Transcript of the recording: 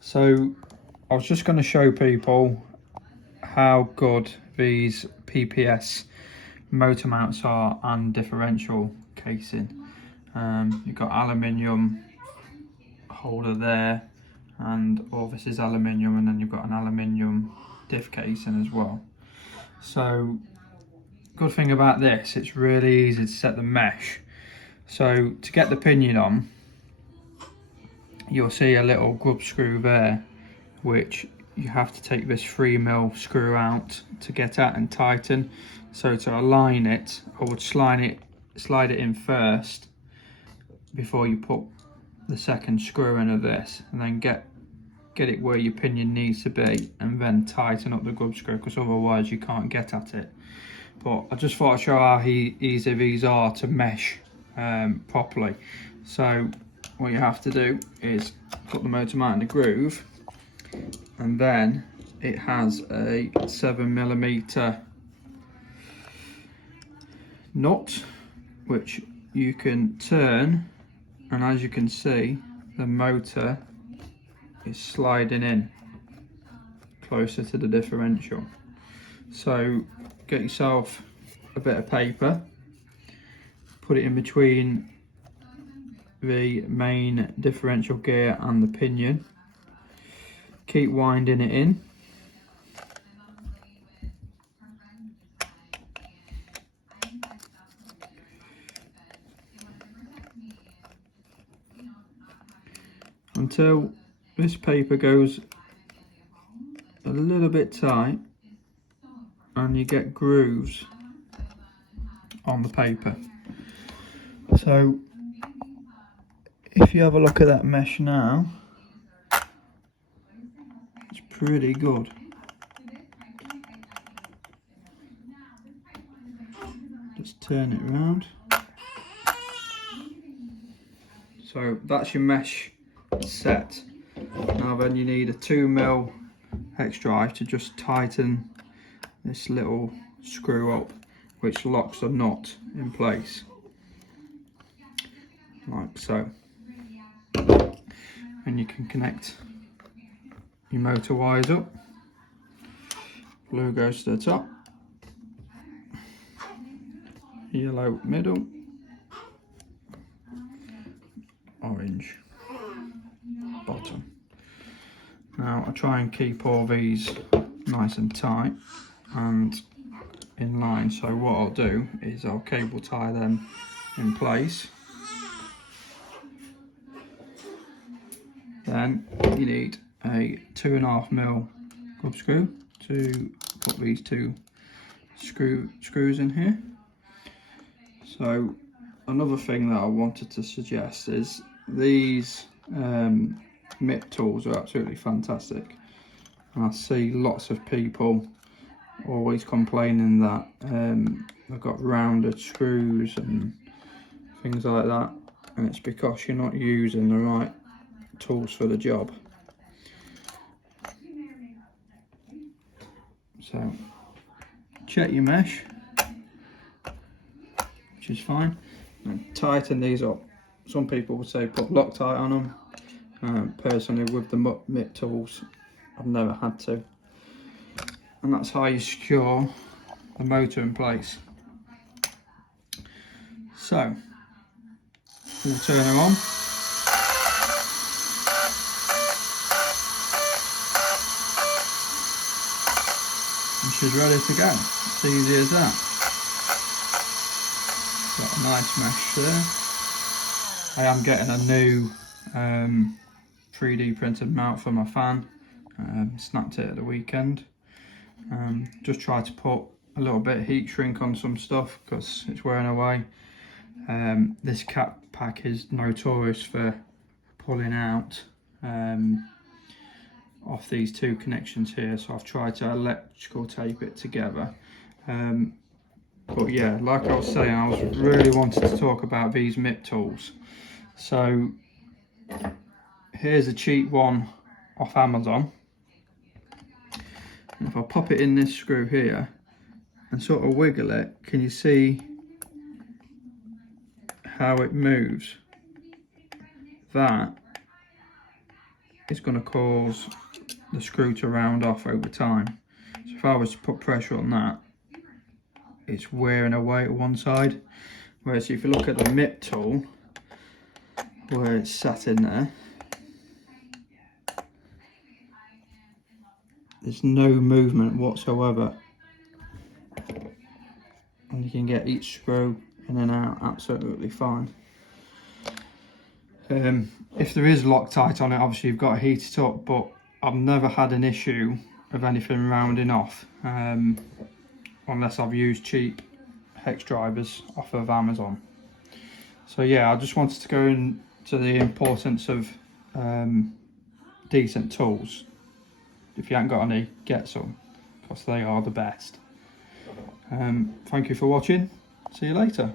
So I was just going to show people how good these PPS motor mounts are and differential casing. You've got aluminium holder there, and all this is aluminium, and then you've got an aluminium diff casing as well. So good thing about this, it's really easy to set the mesh. So to get the pinion on, you'll see a little grub screw there, which you have to take this 3mm screw out to get at and tighten. So to align it, I would slide it in first before you put the second screw in of this, and then get it where your pinion needs to be, and then tighten up the grub screw, because otherwise you can't get at it. But I just thought I'd show how easy these are to mesh properly. So what you have to do is put the motor mount in the groove, and then it has a 7mm nut which you can turn, and as you can see, the motor is sliding in closer to the differential. So get yourself a bit of paper, put it in between the main differential gear and the pinion, keep winding it in, until this paper goes a little bit tight and you get grooves on the paper. So if you have a look at that mesh now, it's pretty good. Just turn it around. So that's your mesh set. Now then you need a 2mm hex drive to just tighten this little screw up, which locks the nut in place, like so. And you can connect your motor wires up. Blue goes to the top, yellow middle, orange bottom. Now I try and keep all these nice and tight and in line, so what I'll do is I'll cable tie them in place. Then you need a 2.5mm grub screw to put these two screws in here. So another thing that I wanted to suggest is these MIP tools are absolutely fantastic, and I see lots of people always complaining that they've got rounded screws and things like that, and it's because you're not using the right tools for the job. So check your mesh, which is fine, and tighten these up. Some people would say put Loctite on them. Personally, with the MIP tools, I've never had to, and that's how you secure the motor in place. So we'll turn her on. And she's ready to go. It's easy as that. Got a nice mesh there. I am getting a new 3D printed mount for my fan. Snapped it at the weekend. Just try to put a little bit of heat shrink on some stuff because it's wearing away. This cap pack is notorious for pulling out off these two connections here, so I've tried to electrical tape it together. But yeah, like I was saying, I was really wanted to talk about these MIP tools. So here's a cheap one off Amazon, and if I pop it in this screw here and sort of wiggle it, can you see how it moves? That it's going to cause the screw to round off over time. So if I was to put pressure on that, it's wearing away to one side. Whereas if you look at the MIP tool, where it's sat in there, there's no movement whatsoever. And you can get each screw in and out absolutely fine. If there is Loctite on it, obviously you've got to heat it up, but I've never had an issue of anything rounding off, unless I've used cheap hex drivers off of Amazon. So yeah, I just wanted to go into the importance of decent tools. If you haven't got any, get some, because they are the best. Thank you for watching. See you later.